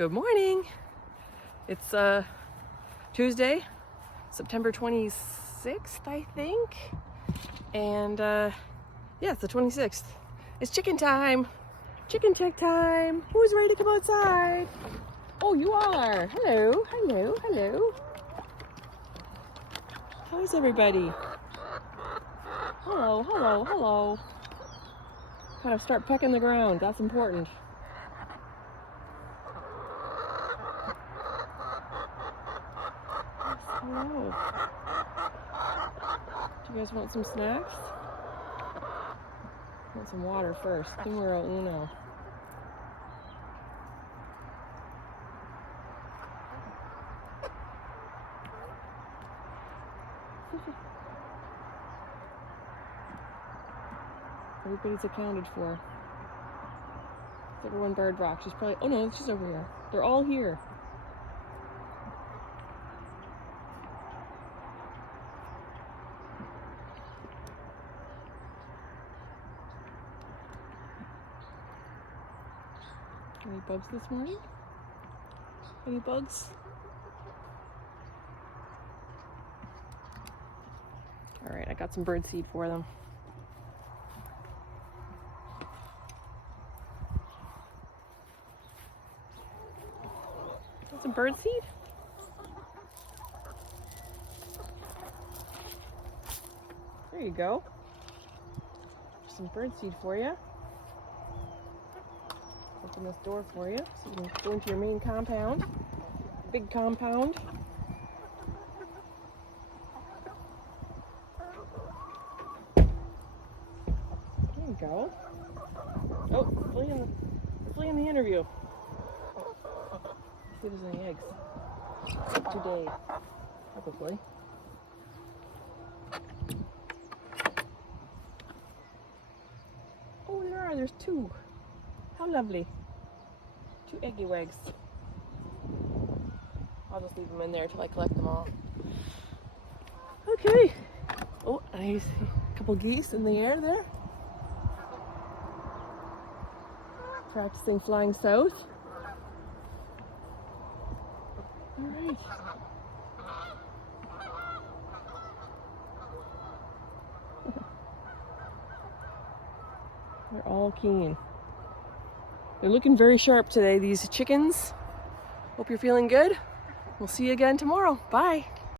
Good morning. It's Tuesday, September 26th, I think. And yeah, it's the 26th. It's chicken time. Chicken check time. Who's ready to come outside? Oh, you are. Hello, hello, hello. How's everybody? Hello, hello, hello. Gotta start pecking the ground. That's important. Hello. Do you guys want some snacks? I want some water first. Numero uno. Everybody's accounted for. Except for one bird rock. She's probably, oh no, she's over here. They're all here. Any bugs this morning? Any bugs? All right, I got some bird seed for them. Got some bird seed? There you go. Some bird seed for you. Open this door for you so you can go into your main compound. Big compound. There you go. Oh, flea in the interview. See if there's any eggs. Today, probably. Oh, there are. There's two. How lovely. Two eggy wags. I'll just leave them in there till I collect them all. Okay. Oh, I see a couple geese in the air there. Practicing flying south. All right. They're all keen. They're looking very sharp today, these chickens. Hope you're feeling good. We'll see you again tomorrow. Bye.